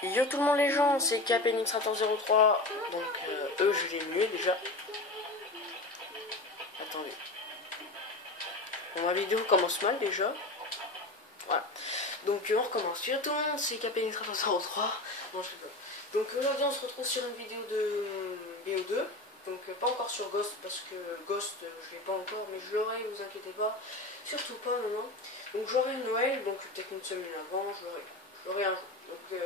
Yo tout le monde les gens, c'est KPNX1403. Donc eux je l'ai mué déjà. Attendez. Bon, ma vidéo commence mal déjà. Voilà. Donc on recommence. Yo tout le monde, c'est KPNX1403. Bon, je rigole. Donc aujourd'hui on se retrouve sur une vidéo de BO2. Donc pas encore sur Ghost parce que Ghost je l'ai pas encore, mais je l'aurai, vous inquiétez pas. Surtout pas maintenant. Donc j'aurai Noël, donc peut-être une semaine avant, j'aurai un jour. Donc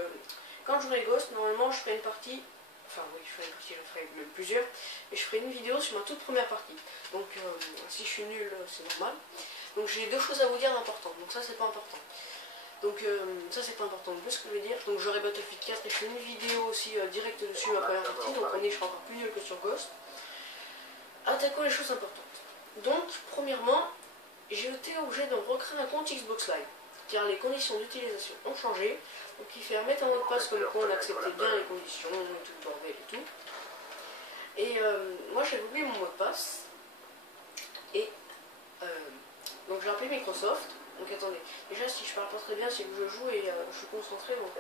quand j'aurai Ghost, normalement je ferai une partie. Enfin oui, je ferai une partie, je ferai même plusieurs. Et je ferai une vidéo sur ma toute première partie. Donc si je suis nul, c'est normal. Donc j'ai deux choses à vous dire d'important. Donc ça c'est pas important. Donc ça c'est pas important de plus ce que je veux dire. Donc j'aurai Battlefield 4 et je fais une vidéo aussi directe dessus ma première partie. Donc je serai encore plus nul que sur Ghost. Attaquons les choses importantes. Donc premièrement, j'ai été obligé de recréer un compte Xbox Live. Car les conditions d'utilisation ont changé. Donc il fait mettre un mot de passe comme quoi on acceptait bien les conditions et tout le bordel et tout. Et moi j'avais oublié mon mot de passe. Et donc j'ai appelé Microsoft. Donc attendez, déjà si je parle pas très bien c'est que je joue et je suis concentré. Donc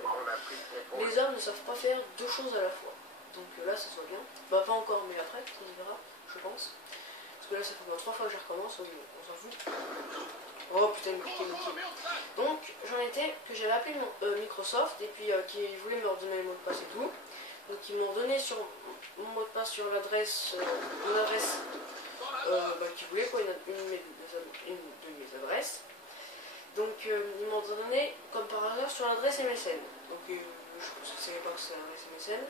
les hommes ne savent pas faire deux choses à la fois. Donc là ça soit bien. Bah pas encore mais après on verra je pense. Parce que là ça fait bien 3 fois que je recommence, on s'en fout. Oh putain, donc j'en étais que j'avais appelé Microsoft et puis qui voulait me redonner le mot de passe et tout. Donc ils m'ont donné sur mon mot de passe sur l'adresse qu'ils voulaient quoi, une de mes adresses. Donc ils m'ont donné comme par hasard sur l'adresse MSN. Donc je ne savais pas que c'était l'adresse MSN.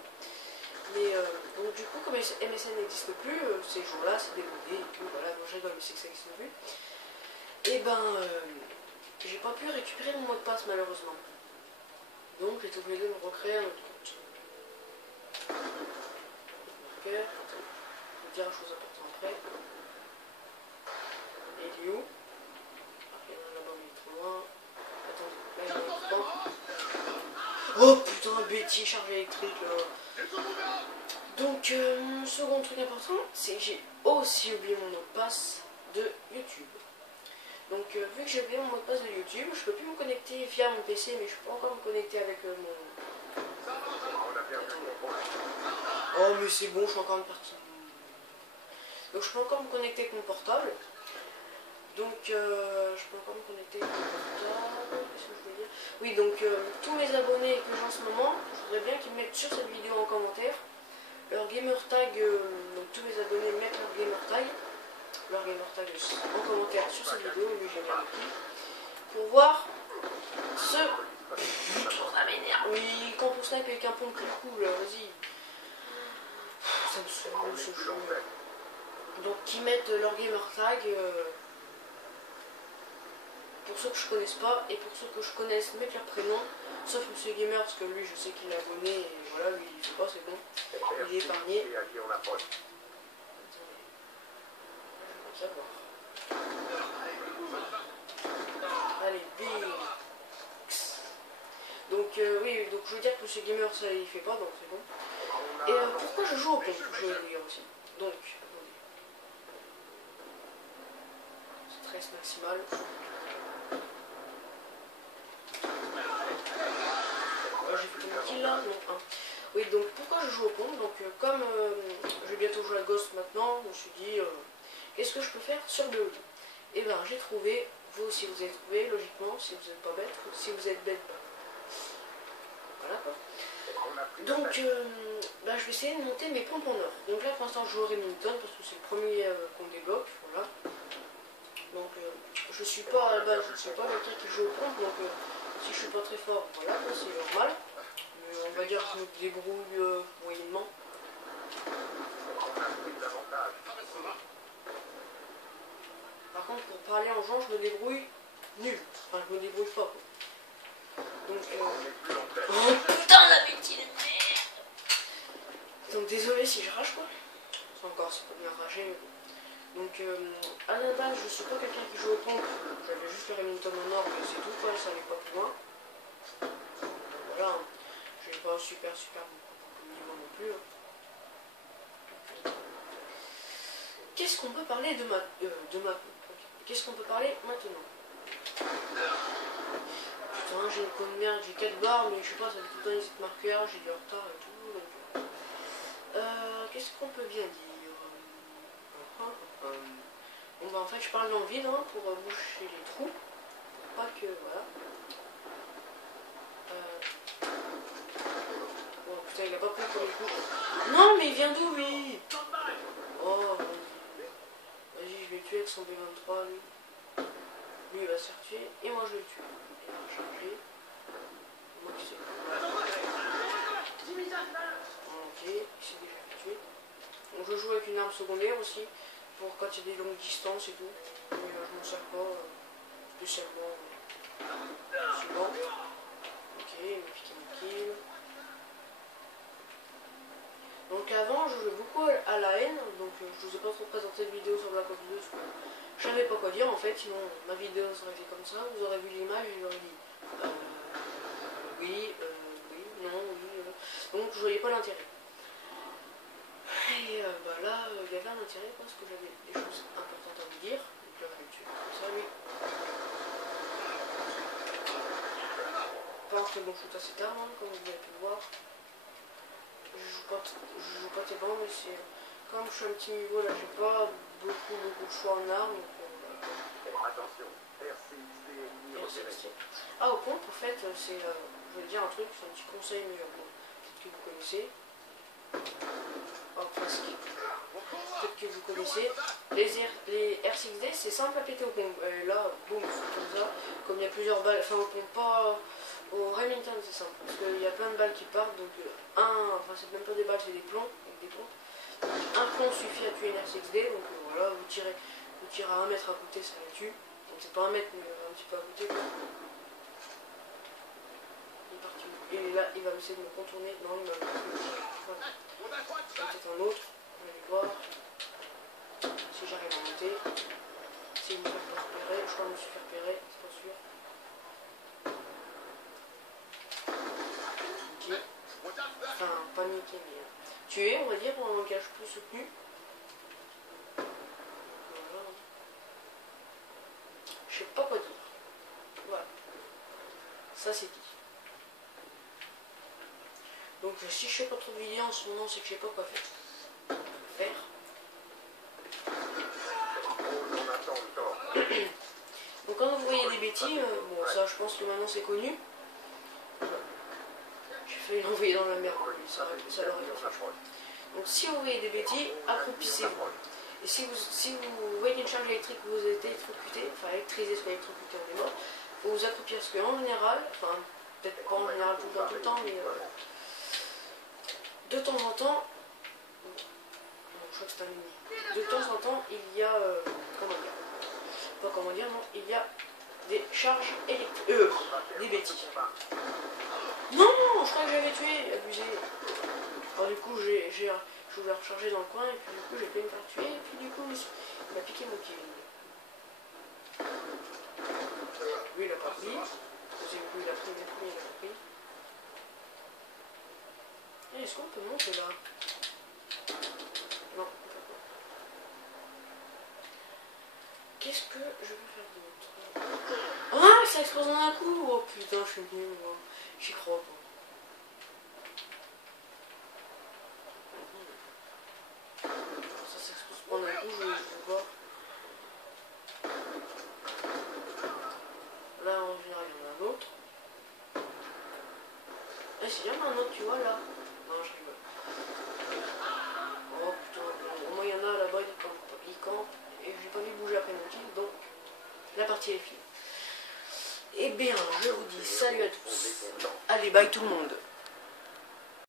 Mais donc du coup comme MSN n'existe plus, ces jours-là c'est démodé et tout, voilà, donc je rigole mais c'est que ça n'existe plus. Et ben j'ai pas pu récupérer mon mot de passe malheureusement. Donc j'ai été obligé de me recréer un autre compte. Ok, je vais vous dire une chose importante après. Et il est où? Là-bas il est trop loin. Attendez, là il y a un autre. Oh putain, bêtise, charge électrique là. Donc mon second truc important, c'est que j'ai aussi oublié mon mot de passe de YouTube. Donc vu que j'ai oublié mon mot de passe de YouTube, je peux plus me connecter via mon PC, mais je peux encore me connecter avec mon... Oh mais c'est bon, je suis encore une partie. Donc je peux encore me connecter avec mon portable. Donc je peux encore me connecter avec mon portable. Qu'est-ce que je veux dire? Oui, donc tous mes abonnés que j'ai en ce moment, je voudrais bien qu'ils mettent sur cette vidéo en commentaire leur gamer tag, donc tous mes abonnés mettent leur gamer tag en commentaire sur cette vidéo, lui j'ai bien écrit, pour voir ce... Ça m'énerve. Oui, quand on snipe avec un pompe plus cool, vas-y. Ça me saoule ce jeu. Donc qui mettent leur gamer tag pour ceux que je connaisse pas et pour ceux que je connaisse mettre leur prénom, sauf Monsieur Gamer parce que lui je sais qu'il est abonné et voilà, lui il fait pas, c'est bon, il est épargné. Allez, bing. Donc oui, donc je veux dire que Monsieur Gamer ça il fait pas, donc c'est bon. Et pourquoi je joue au pompe, je vais vous dire aussi. Donc, attendez. Stress maximal. J'ai fait combien de kills là? Non, 1. Oui, donc pourquoi je joue au pompe? Donc comme je vais bientôt jouer à Ghost maintenant, je me suis dit qu'est-ce que je peux faire sur BO2? Et ben j'ai trouvé, vous aussi vous avez trouvé, logiquement, si vous n'êtes pas bête, ou si vous êtes bête, voilà quoi. Donc je vais essayer de monter mes pompes en or. Donc là pour l'instant je joue au Remington parce que c'est le premier qu'on débloque, voilà. Donc je suis pas à la base, je suis pas quelqu'un qui joue aux pompes, donc si je suis pas très fort, voilà, c'est normal. Mais on va dire que je me débrouille moyennement. Par contre pour parler en gens je me débrouille nul. Enfin je me débrouille pas quoi. Donc oh putain la bêtise de merde. Donc désolé si je rage quoi. C'est encore c'est pas bien ragé mais bon. Donc à la base je suis pas quelqu'un qui joue au pompe. J'avais juste le Remington en or mais c'est tout quoi, ça allait pas plus loin. Voilà, hein. J'ai pas super niveau non plus. Hein. Qu'est-ce qu'on peut parler de Qu'est-ce qu'on peut parler maintenant? Putain, putain, j'ai une con de merde, j'ai 4 barres, mais je sais pas, ça fait tout le temps les marqueurs, j'ai du retard et tout. Donc, qu'est-ce qu'on peut bien dire? Bon bah en fait je parle dans le vide hein, pour boucher les trous, pour pas que voilà. Bon putain il a pas pris pour les coups. Non mais il vient d'où lui? Oh vas-y je vais le tuer avec son B23 lui. Lui il va se faire tuer et moi je vais le tuer. Il va charger. Moi qui sais. Ok, il s'est déjà fait tuer. Donc je joue avec une arme secondaire aussi. Pour quand il y a des longues distances et tout. Mais je m'en sers pas spécialement souvent. Ok, il m'a piqué mon kill. Donc avant je jouais beaucoup à la haine, donc je vous ai pas trop présenté de vidéo sur Black Ops 2 parce que je savais pas quoi dire en fait, sinon ma vidéo serait fait comme ça, vous aurez vu l'image et j'aurais dit oui, oui, non, oui, donc je voyais pas l'intérêt. Et bah là, il y avait un intérêt parce que j'avais des choses importantes à vous dire. Donc là, je vais le tuer comme ça, lui. Pas un très bon shoot à cette arme, hein, comme vous avez pu le voir. Je joue pas très bon, mais c'est... Comme je suis un petit niveau, là, j'ai pas beaucoup de choix en armes. Donc, attention, RCXD. Ah, au pompe, en fait, c'est... je vais dire un truc, c'est un petit conseil, mais bon, peut-être que vous connaissez. Oh, presque. Peut-être que vous connaissez. Les R6D, c'est simple à péter aux pompes. Et là, boum, c'est comme ça. Comme il y a plusieurs balles, enfin aux pompes, pas au Remington, c'est simple. Parce qu'il y a plein de balles qui partent. Donc, enfin, c'est même pas des balles, c'est des plombs. Avec des pompes. Donc, un plomb suffit à tuer une R6D. Donc, voilà, vous tirez à 1 mètre à côté, ça la tue. Donc, c'est pas 1 mètre, mais un petit peu à côté. Quoi. Il est parti. Et là, il va essayer de me contourner. Non, il m'a pas fait. Voilà. Peut-être un autre. On va aller voir. Si j'arrive à monter. Si il me fait pas repérer. Je crois que je me suis fait repérer. C'est pas sûr. Ok. Enfin, pas niqué, mais tué, on va dire, pour un langage plus soutenu. Voilà. Je sais pas quoi dire. Voilà. Ça, c'est dit. Donc si je fais pas trop de vidéos en ce moment, c'est que je sais pas quoi faire. Donc quand vous voyez des bêtises, bon ça je pense que maintenant c'est connu. J'ai failli l'envoyer dans la merde, ça l'aurait fait. Donc si vous voyez des bêtises, accroupissez-vous. Et si vous voyez une charge électrique, vous êtes électrocuté, enfin électrisé, c'est pas électrocuté, on est mort, faut vous accroupir parce qu'en général, enfin peut-être pas en général tout le temps, mais de temps en temps, je crois que c'est un ennemi. De temps en temps, il y a, non, il y a des charges électriques, des bêtises. Non, je crois que je l'avais tué, abusé. Alors du coup, je voulais recharger dans le coin, et puis du coup, j'ai failli me faire tuer, et puis du coup, il m'a piqué mon kill. Lui, il a pas pris. Deuxième coup, il a pris, il a pas pris. Est-ce qu'on peut monter là? Non, on peut pas. Qu'est-ce que je peux faire d'autre? Ah, ça explose en un coup! Oh putain, je suis nul, moi. J'y crois pas. Ça s'explose pas en un coup, je sais pas. Là, en général, il y en a un autre. Ah, c'est bien un autre, tu vois, là. Non, je rigole. Oh putain, au moins il y en a là-bas, il campe. Et j'ai pas vu bouger après mon kill, donc la partie est finie. Eh bien, je vous dis salut à tous. Allez, bye tout le monde.